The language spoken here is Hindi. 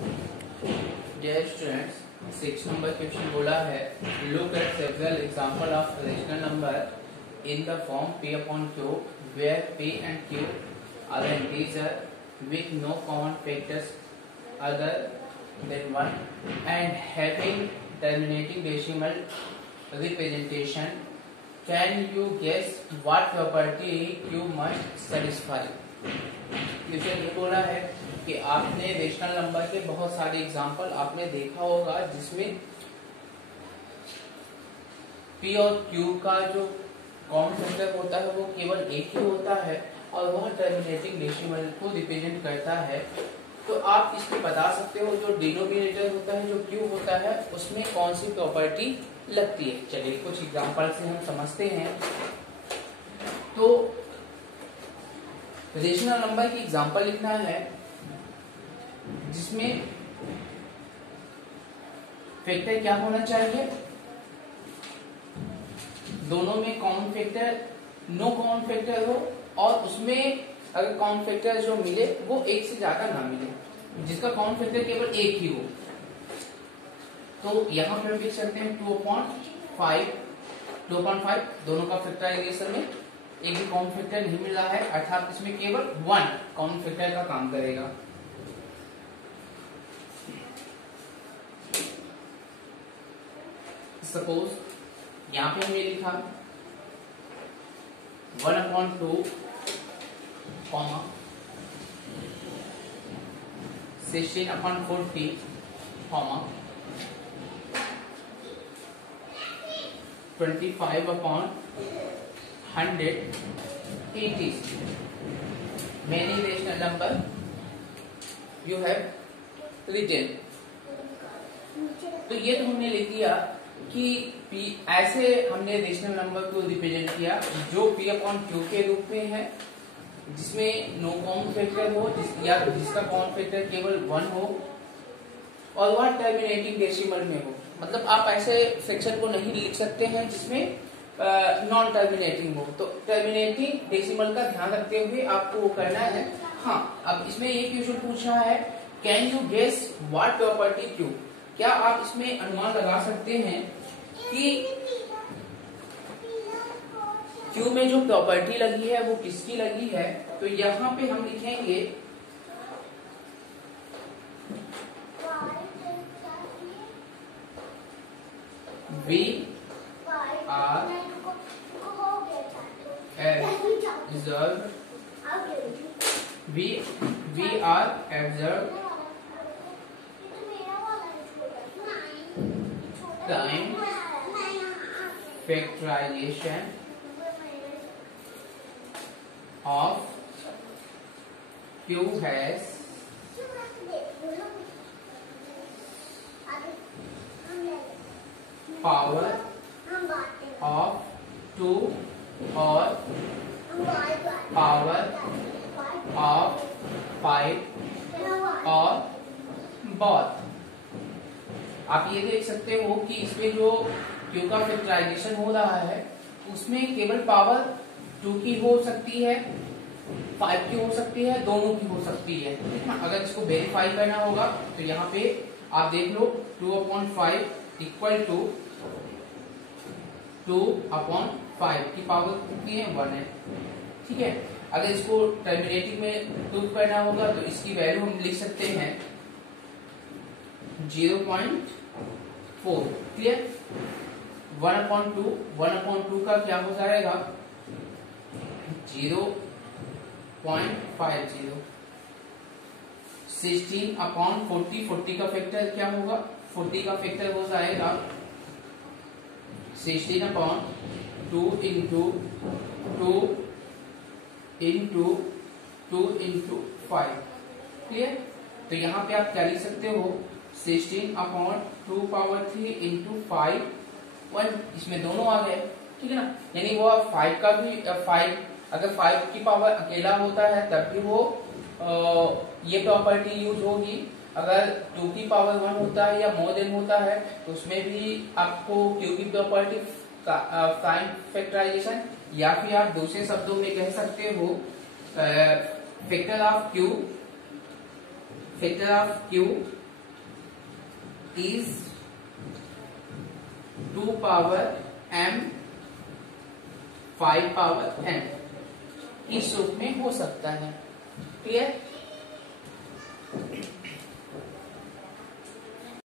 डियर स्टूडेंट्स, 6 नंबर क्वेश्चन बोला है look at several example of rational number in the form p upon q where p and q are the integer with no common factors other than 1 and having terminating decimal representation. Can you guess what property q must satisfy? Question ये बोला है कि आपने रेशनल नंबर के बहुत सारे एग्जांपल आपने देखा होगा जिसमें p और q का जो कॉमन फैक्टर होता है वो केवल एक ही होता है और वह टर्मिनेटिंग डेसिमल को रिप्रेजेंट करता है। तो आप इसमें बता सकते हो जो डिनोमिनेटर होता है, जो q होता है, उसमें कौन सी प्रॉपर्टी लगती है। चलिए कुछ एग्जांपल से हम समझते हैं। तो रेशनल नंबर की एग्जांपल लिखना है जिसमें फैक्टर क्या होना चाहिए, दोनों में common factor no common factor हो और उसमें अगर कॉमन फैक्टर जो मिले वो एक से ज्यादा ना मिले, जिसका कॉमन फैक्टर केवल एक ही हो। तो यहां पर हम लिख सकते हैं 2/5 दोनों का फैक्टराइजेशन में एक भी कॉमन फैक्टर नहीं मिल रहा है, अर्थात इसमें केवल 1 कॉमन फैक्टर का काम करेगा। सपोज यहां पे हमने लिखा 1/2 16/40 25/100 80 many rational number you have written। तो ये तो हमने लिख दिया कि P ऐसे हमने रेशनल नंबर को रिप्रेजेंट किया जो P अपॉन Q के रूप में है, जिसमें नो कॉमन फैक्टर हो या जिसका कॉमन फैक्टर केवल 1 हो और वह टर्मिनेटिंग डेसिमल में हो। मतलब आप ऐसे फ्रैक्शन को नहीं लिख सकते हैं जिसमें नॉन टर्मिनेटिंग हो। तो टर्मिनेटिंग डेसिमल का ध्यान रखते हुए आपको वो करना है। हाँ, अब इसमें ये क्वेश्चन पूछा है can you guess what property Q, क्या आप इसमें अनुमान लगा सकते हैं कि Q में जो प्रॉपर्टी लगी है वो किसकी लगी है। तो यहाँ पे हम लिखेंगे V R observed we are observed time factorization of Q has power of 2 और पावर ऑफ 5 और बहुत। आप ये देख सकते हो कि इसमें जो Q का फैक्टराइजेशन हो रहा है उसमें केवल पावर 2 की हो सकती है, 5 की हो सकती है, दोनों की हो सकती है। अगर इसको वेरीफाई करना होगा तो यहाँ पे आप देख लो 2/5 इक्वल टू 2/5 की पावर कितनी है 1 है। ठीक है, अगर इसको टर्मिनेटिंग में प्रूव करना होगा तो इसकी वैल्यू हम लिख सकते हैं 0.4। क्लियर, 1/2 का क्या हो जाएगा 0.50। 16/40 का फैक्टर क्या होगा, 40 का फैक्टर हो जाएगा 16/2 into 5। क्लियर, तो यहाँ पे आप क्या लिख सकते हो 16/2⁵ into 5 1, इसमें दोनों आ गए। ठीक है ना, यानी वो 5 का भी 5 अगर 5 की पावर अकेला होता है तब भी वो ये प्रॉपर्टी यूज होगी। अगर 2 की पावर 1 होता है या मोर देन होता है तो उसमें भी आपको Q की प्रॉपर्टी प्राइम फैक्टराइजेशन, या फिर आप दूसरे शब्दों में कह सकते हो factor of Q is 2 power m 5 power n इस रूप में हो सकता है। क्लियर?